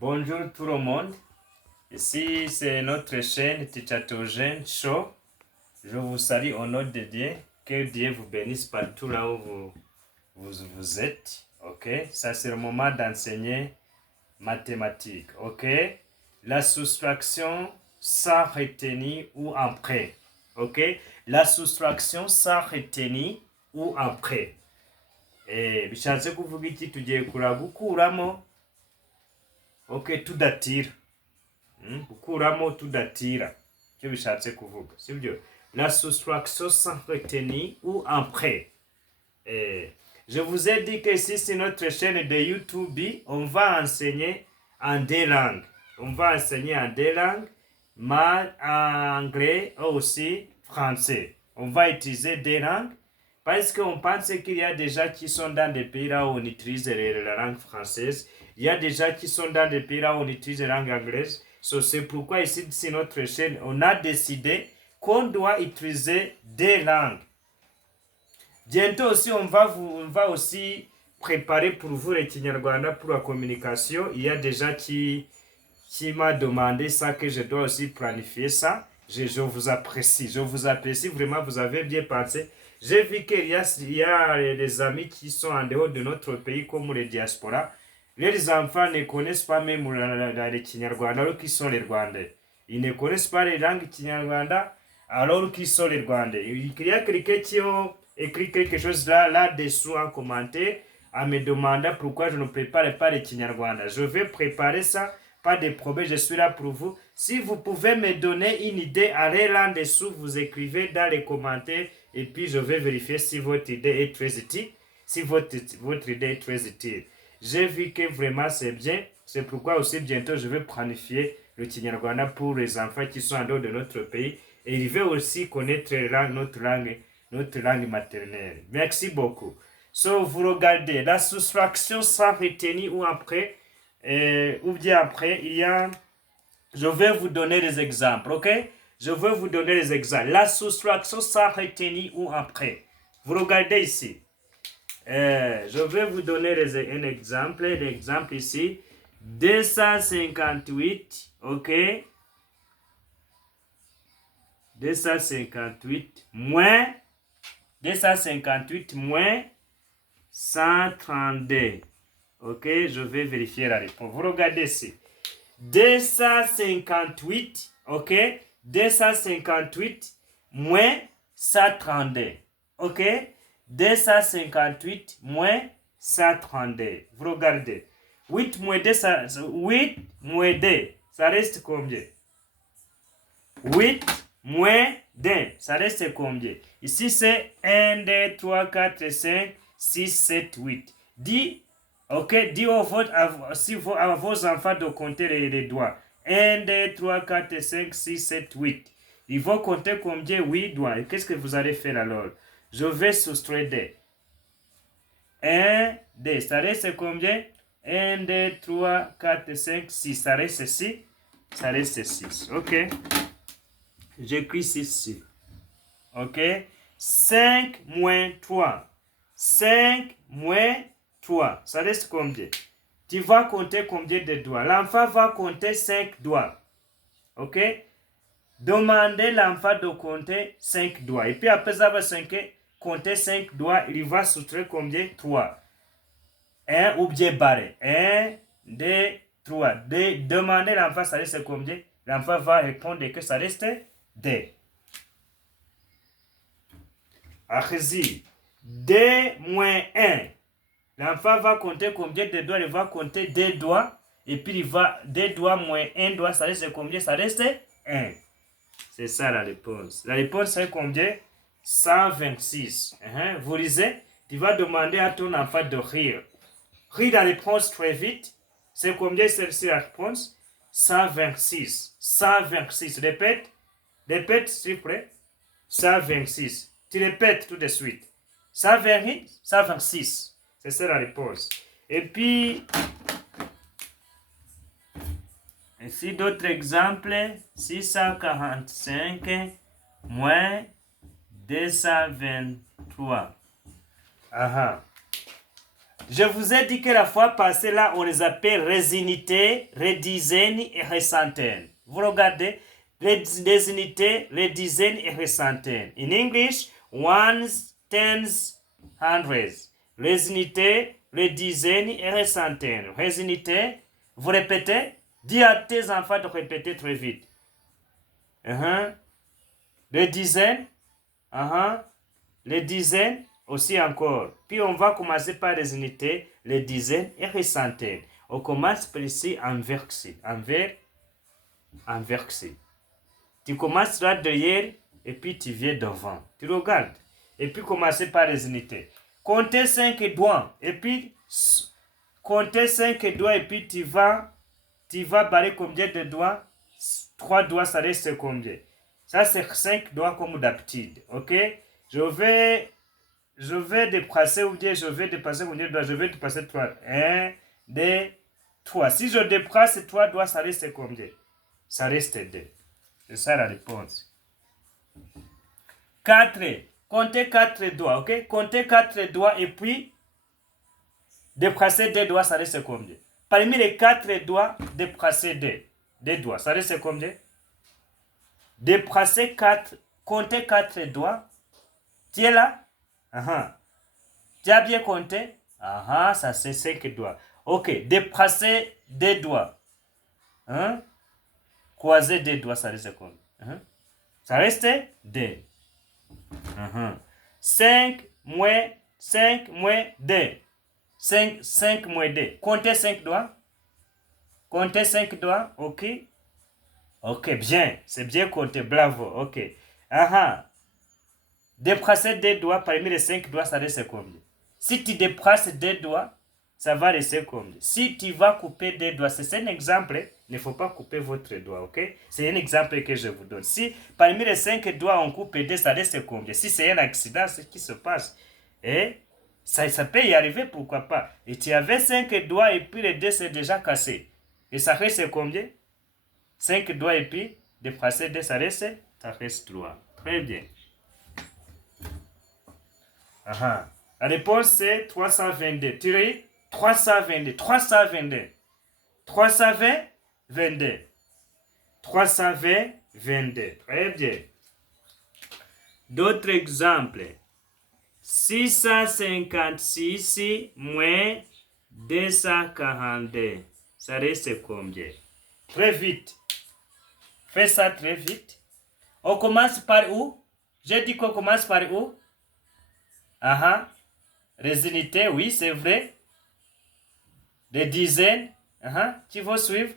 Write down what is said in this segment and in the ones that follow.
Bonjour tout le monde. Ici, c'est notre chaîne Tichatogène Show. Je vous salue au nom de Dieu. Que Dieu vous bénisse partout là où vous êtes. Ok? Ça, c'est le moment d'enseigner mathématiques. Ok? La soustraction sans retenue ou en prêt. Ok? La soustraction sans retenue ou en prêt. Bishatse kuvuga iki? Tugiye gukuramo tudatira. Gukuramo tudatira. Icyo bishatse kuvuga, sibyo? La soustraction sans retenue ou en prêt. Je vous ai dit que ici, c'est notre chaîne de YouTube. On va enseigner en deux langues. On va enseigner en deux langues, mais anglais aussi français. On va utiliser deux langues parce qu'on pense qu'il y a des gens qui sont dans des pays là où on utilise la langue française. Il y a des gens qui sont dans des pays là où on utilise la langue anglaise. C'est pourquoi ici, c'est notre chaîne. On a décidé qu'on doit utiliser deux langues. Bientôt aussi, on va aussi préparer pour vous le Kinyarwanda pour la communication. Il y a des gens qui m'a demandé ça, que je dois aussi planifier ça. Je vous apprécie. Je vous apprécie vraiment, vous avez bien pensé. J'ai vu qu'il y a des amis qui sont en dehors de notre pays, comme les diasporas. Les enfants ne connaissent pas même le Kinyarwanda alors qu'ils sont les Rwandais. Ils ne connaissent pas les langues Kinyarwanda alors qu'ils sont les Rwandais. Il y a quelqu'un qui a écrit quelque chose là-dessous en commentaire en me demandant pourquoi je ne prépare pas le Kinyarwanda. Je vais préparer ça, pas de problème, je suis là pour vous. Si vous pouvez me donner une idée, allez là-dessous, vous écrivez dans les commentaires et puis je vais vérifier si votre idée est très utile. Si votre idée est très utile. J'ai vu que vraiment c'est bien. C'est pourquoi aussi bientôt je vais planifier le Kinyarwanda pour les enfants qui sont en dehors de notre pays. Et ils veulent aussi connaître notre langue maternelle. Merci beaucoup. So, vous regardez la soustraction sans retenue ou après, ou bien après, il y a... Je vais vous donner des exemples, ok? Je vais vous donner des exemples. La soustraction sans retenue ou après. Vous regardez ici. Je vais vous donner un exemple. L'exemple ici. 258, ok? 258 moins 132. Ok, je vais vérifier la réponse. Vous regardez ici. 258, ok? 258 moins 132. Ok? 258 moins 132. Vous regardez. 8 moins 2, ça reste combien? 8 moins 2, ça reste combien? Ici, c'est 1, 2, 3, 4, 5, 6, 7, 8. Dis, ok, dis à vos enfants de compter les doigts. 1, 2, 3, 4, 5, 6, 7, 8. Ils vont compter combien? 8 doigts. Et qu'est-ce que vous allez faire alors? Je vais soustraire 2. 1, 2, ça reste combien? 1, 2, 3, 4, 5, 6. Ça reste 6. Ça reste 6. Ok. J'écris 6 ici. Ok. 5 moins 3. 5 moins 3. Ça reste combien? Tu vas compter combien de doigts? L'enfant va compter 5 doigts. Ok. Demandez l'enfant de compter 5 doigts. Et puis après avoir compter 5 doigts, il va soustraire combien? 3. 1 ou bien barré. 1, 2, 3. Demandez l'enfant, ça reste combien? L'enfant va répondre que ça reste 2. Akhezi. 2 moins 1. L'enfant va compter combien de doigts? Il va compter 2 doigts. Et puis il va 2 doigts moins 1 doigt. Ça reste combien? Ça reste 1. C'est ça la réponse. La réponse c'est combien? 126. Vous lisez? Tu vas demander à ton enfant de rire. Rire la réponse très vite. C'est combien celle-ci la réponse? 126. 126. Répète. Répète s'il vous plaît. 126. Tu répètes tout de suite. 126. C'est ça la réponse. Et puis, ici d'autres exemples. 645 moins 223. Je vous ai dit que la fois passée, là, on les appelle les unités, les dizaines et les centaines. Vous regardez, les unités, les dizaines et les centaines. In English, ones, tens, hundreds. Les unités, les dizaines et les centaines. Les unités, vous répétez, dis à tes enfants de répéter très vite. Les dizaines, les dizaines, aussi encore. Puis on va commencer par les unités, les dizaines et les centaines. On commence par ici en versé. En versé. Tu commences là derrière et puis tu viens devant. Tu regardes. Et puis commencer par les unités. Comptez 5 doigts. Et puis comptez 5 doigts et puis tu vas barrer combien de doigts? 3 doigts, ça reste combien? Ça c'est 5 doigts comme d'habitude. Ok? Je vais dépasser ou bien je vais dépasser combien de doigts? Je vais dépasser 3. 1, 2, 3. Si je dépasse 3 doigts, ça reste combien? Ça reste 2. C'est ça la réponse. 4. Comptez 4 doigts, ok? Comptez 4 doigts et puis dépasser 2 doigts, ça reste combien? Parmi les 4 doigts, dépasser 2 doigts, ça reste combien? Dépasser 4, comptez 4 doigts. Tu es là? Tu as bien compté? Ça c'est 5 doigts. Ok, dépasser 2 doigts. Croiser 2 doigts, ça reste combien? Ça reste 2. 5 moins 2. 5 moins 2. Comptez 5 doigts. Comptez 5 doigts, ok? Ok, bien. C'est bien compté, bravo, ok. Dépasser 2 doigts parmi les 5 doigts, ça reste combien? Si tu dépasses 2 doigts, ça va rester combien? Si tu vas couper 2 doigts, c'est un exemple, il ne faut pas couper votre doigt, ok? C'est un exemple que je vous donne. Si parmi les 5 doigts, on coupe 2, ça reste combien? Si c'est un accident, c'est ce qui se passe. Et ça peut y arriver, pourquoi pas? Et tu avais 5 doigts et puis les 2 c'est déjà cassé. Et ça reste combien? 5 doigts et puis dépasser 2, ça reste 3. Très bien. La réponse c'est 322. Tirez 322. 320. 322. 322. Très bien. D'autres exemples. 656 moins 242. Ça reste combien? Très vite. Fais ça très vite. On commence par où? J'ai dit qu'on commence par où? Les unités, oui, c'est vrai. Les dizaines, tu vas suivre.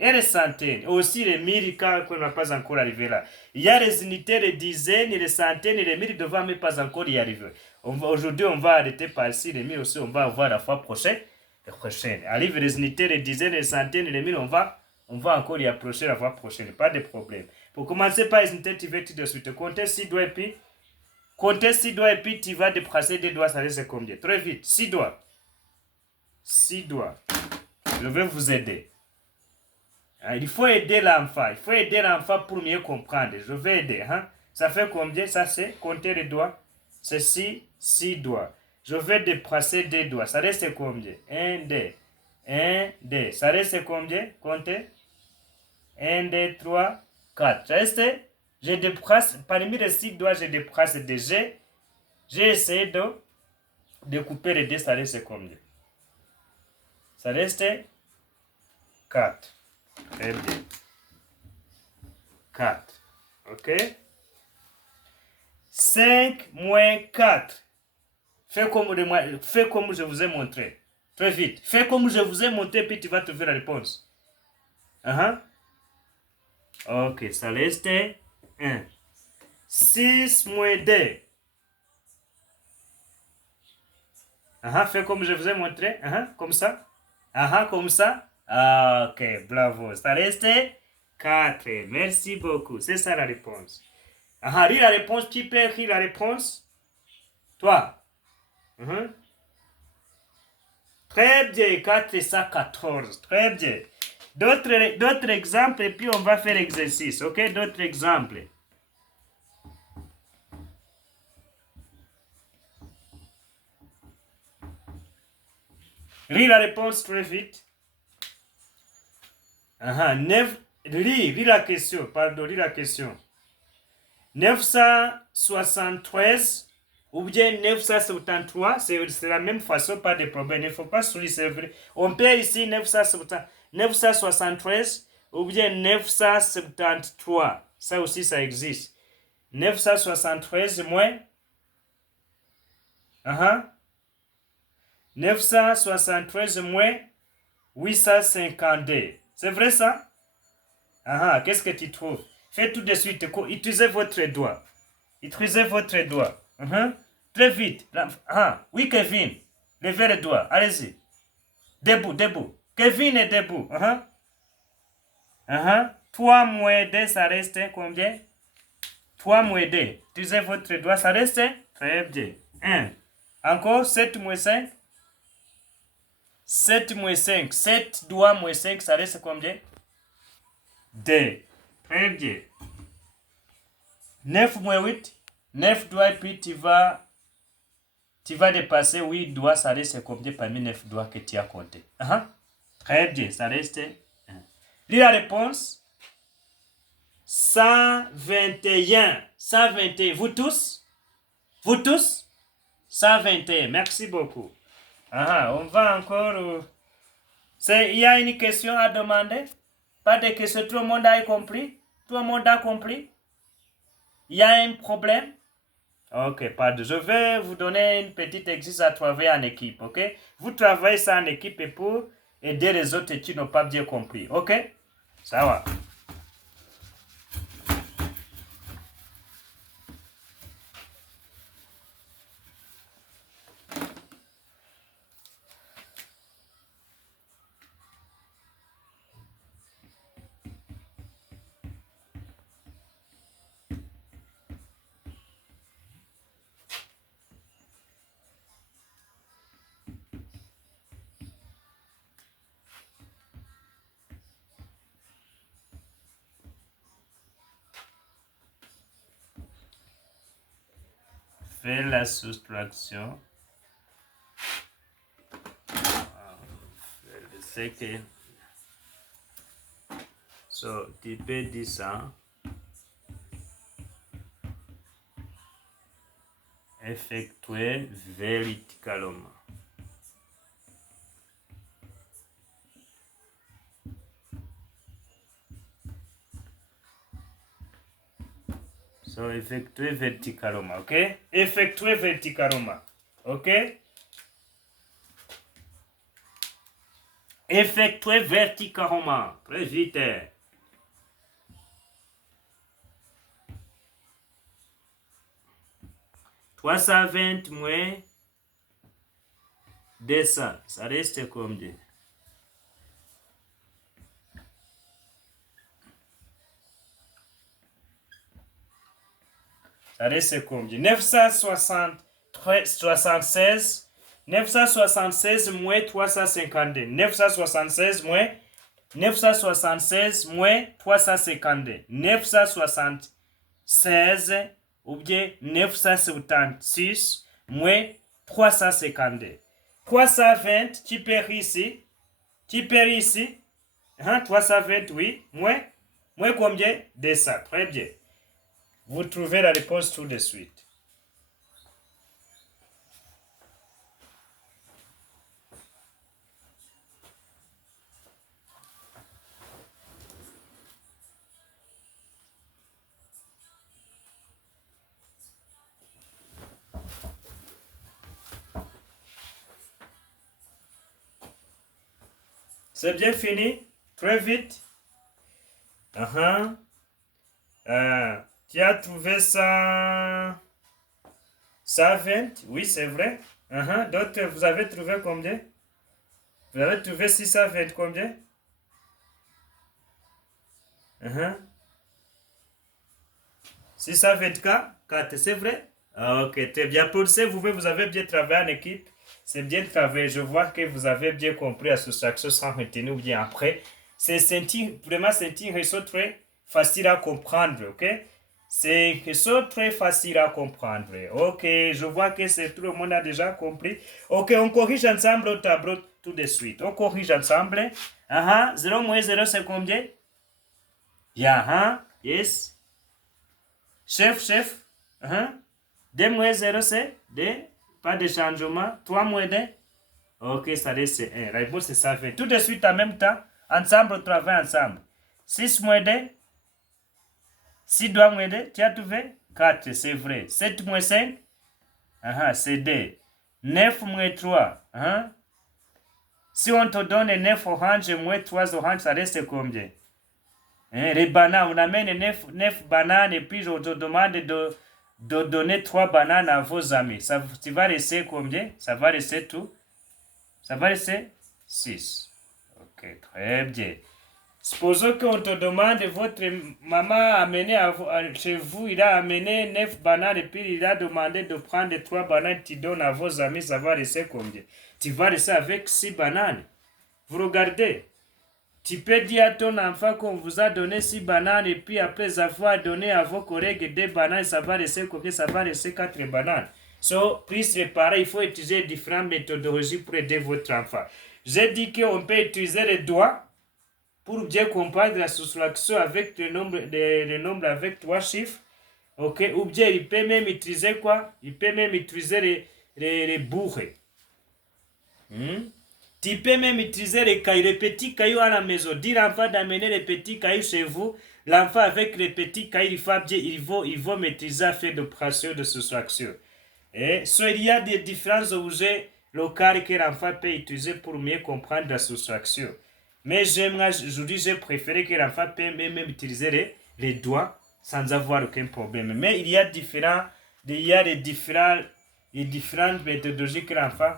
Et les centaines, aussi les mille quand on n'a pas encore arrivé là. Il y a les unités, les dizaines, les centaines et les mille devant mais pas encore y arriver. Aujourd'hui, on va arrêter par ici. Les mille aussi, on va voir la fois prochaine. Arrive les unités, les dizaines, les centaines et les mille, on va encore y approcher la fois prochaine. Pas de problème. Pour commencer par les unités, tu vas tout de suite compter 6 doigts et puis comptez 6 doigts et puis tu vas dépasser 2 doigts, ça reste combien? Très vite, 6 doigts. 6 doigts. Je vais vous aider. Il faut aider l'enfant. Il faut aider l'enfant pour mieux comprendre. Je vais aider. Ça fait combien? Ça c'est compter les doigts. C'est 6 doigts. Je vais dépasser 2 doigts. Ça reste combien? 1, 2. 1, 2. Ça reste combien? Comptez. 1, 2, 3, 4. Ça reste. Je dépasse. Parmi les 6 doigts, je dépasse déjà. J'ai essayé de couper les 2. Ça reste combien? Ça reste 4. Très bien. 4. Ok? 5 moins 4. Fais comme je vous ai montré. Très vite. Fais comme je vous ai montré, puis tu vas trouver la réponse. Ok, ça reste 1. 6 moins 2. Fais comme je vous ai montré. Comme ça. Comme ça. Ok, bravo. Ça reste 4. Merci beaucoup. C'est ça la réponse. Lis la réponse. Qui peut écrire la réponse? Toi. Très bien. 414. Très bien. D'autres exemples et puis on va faire l'exercice. Ok? D'autres exemples. Lis la réponse très vite. Lis la question. Pardon, lis la question. 973 ou bien 973, c'est la même façon, pas de problème. Il ne faut pas sourire, c'est vrai. On perd ici 973 ou bien 973. Ça aussi, ça existe. 973 moins 973 moins 852. C'est vrai ça? Qu'est-ce que tu trouves? Faites tout de suite. Utilisez votre doigt. Utilisez votre doigt. Très vite. Oui, Kevin. Levez le doigt. Allez-y. Debout, debout. Kevin est debout. 3 moins 2, ça reste combien? 3 moins 2. Utilisez votre doigt, ça reste? Très bien. 1. Encore 7 moins 5. 7 moins 5. 7 doigts moins 5, ça reste combien? 2. Très bien. 9 moins 8. 9 doigts et puis tu vas dépasser 8 doigts, ça reste combien parmi 9 doigts que tu as compté? Très bien, ça reste 1. Lis la réponse. 121. 121. Vous tous? Vous tous? 121. Merci beaucoup. On va encore... Il y a une question à demander? Pas de question, tout le monde a compris? Tout le monde a compris? Il y a un problème? Ok, pardon. Je vais vous donner une petite exercice à travailler en équipe, ok? Vous travaillez ça en équipe et pour aider les autres qui n'ont pas bien compris, ok? Ça va. Fais la soustraction. C'est que... tu peux dire ça. Effectuer verticalement. Effectuer verticalement, ok? Effectuer verticalement, ok? Effectuer verticalement, très vite. 320 moins 200, ça reste combien? Ça reste combien? 976 moins 352. 976 moins 352. 976 ou bien 976 moins 352. 320, tu perds ici. 320, oui. Moins combien? 200. Très bien. Vous trouvez la réponse tout de suite. C'est bien fini? Très vite. Tu as trouvé ça 120? Oui, c'est vrai. D'autres, vous avez trouvé combien? Vous avez trouvé 620 combien? 624, c'est vrai? Ok, très bien. Pour ça, vous avez bien travaillé en équipe. C'est bien travaillé. Je vois que vous avez bien compris la soustraction sans retenir ou bien après. Vraiment, c'est une réseau très facile à comprendre, ok? C'est une réseau très facile à comprendre. Ok, je vois que tout le monde a déjà compris. Ok, on corrige ensemble au tableau. tout de suite. On corrige ensemble. 0 moins 0, c'est combien? Bien, yes. Chef. 2 moins 0, c'est 2. Pas de changement. 3 moins 2. Ok, ça reste 1. La réponse, c'est ça fait. Tout de suite, en même temps. Ensemble, on travaille ensemble. 6 moins 2. 6 doigts moins 2. Tu as trouvé? 4, c'est vrai. 7 moins 5. C'est 2. 9 moins 3. Si on te donne 9 oranges moins 3 oranges, ça reste combien? Les bananes, on amène 9 bananes et puis on te demande de donner 3 bananes à vos amis. Ça, tu vas rester combien? Ça va rester tout? Ça va rester 6. Ok, très bien. Supposons qu'on te demande, votre maman a amené chez vous, il a amené 9 bananes et puis il a demandé de prendre 3 bananes, tu donnes à vos amis, ça va rester combien? Tu vas rester avec 6 bananes. Vous regardez, tu peux dire à ton enfant qu'on vous a donné 6 bananes et puis après avoir donné à vos collègues 2 bananes, ça va rester combien? Ça va rester 4 bananes. Plus les parents, il faut utiliser différentes méthodologies pour aider votre enfant. J'ai dit qu'on peut utiliser les doigts pour bien comprendre la soustraction avec le nombre avec 3 chiffres. Ok, ou bien il peut même utiliser quoi? Il peut même utiliser les bourrées. Tu peux même utiliser les cailloux, les petits cailloux à la maison. Dire l'enfant d'amener les petits cailloux chez vous. L'enfant avec les petits cailloux, il va maîtriser à faire d'opérations de soustraction. Et il y a des différents objets locaux que l'enfant peut utiliser pour mieux comprendre la soustraction. Mais aujourd'hui, j'ai préféré que l'enfant puisse même utiliser les doigts sans avoir aucun problème. Mais il y a des différentes méthodologies que l'enfant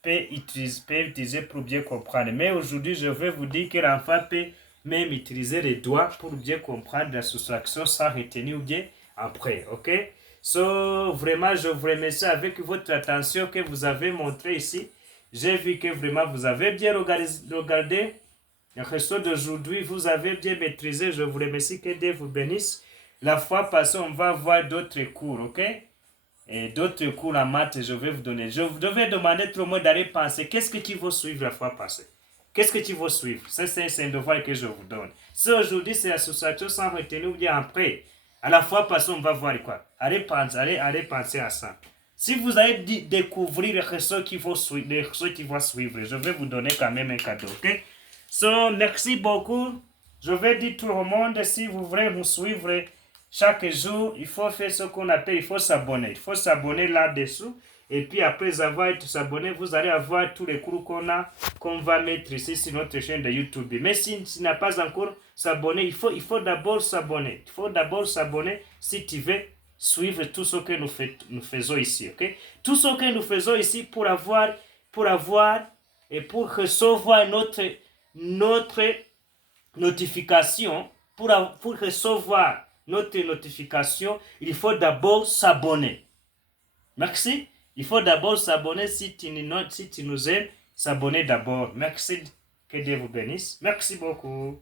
peut utiliser pour bien comprendre. Mais aujourd'hui, je vais vous dire que l'enfant peut même utiliser les doigts pour bien comprendre la soustraction sans retenir ou bien après. Ok? Vraiment, je vous remercie avec votre attention que vous avez montré ici. J'ai vu que vraiment vous avez bien regardé. Le reste d'aujourd'hui, vous avez bien maîtrisé. Je vous remercie, que Dieu vous bénisse. La fois passée, on va voir d'autres cours, ok? Et d'autres cours en maths, je vais vous donner. Je vous devais demander tout le monde d'aller penser. Qu'est-ce que tu vas suivre la fois passée? Qu'est-ce que tu vas suivre? C'est un devoir que je vous donne. Si aujourd'hui, c'est l'association sans retenir ou bien après, à la fois passée, on va voir quoi? Allez penser à ça. Si vous allez découvrir les réseaux qui vont suivre, je vais vous donner quand même un cadeau, ok? Merci beaucoup. Je vais dire tout le monde, si vous voulez nous suivre chaque jour, il faut faire ce qu'on appelle, il faut s'abonner. Il faut s'abonner là-dessous. Et puis après avoir été s'abonné, vous allez avoir tous les cours qu'on va mettre ici sur notre chaîne de YouTube. Mais si tu n'as pas encore s'abonné, il faut d'abord s'abonner. Il faut d'abord s'abonner si tu veux suivre tout ce que nous faisons ici. Okay? Tout ce que nous faisons ici pour avoir et pour recevoir notre notification, pour recevoir notre notification, il faut d'abord s'abonner. Merci. Il faut d'abord s'abonner si tu nous aimes, s'abonner d'abord. Merci. Que Dieu vous bénisse. Merci beaucoup.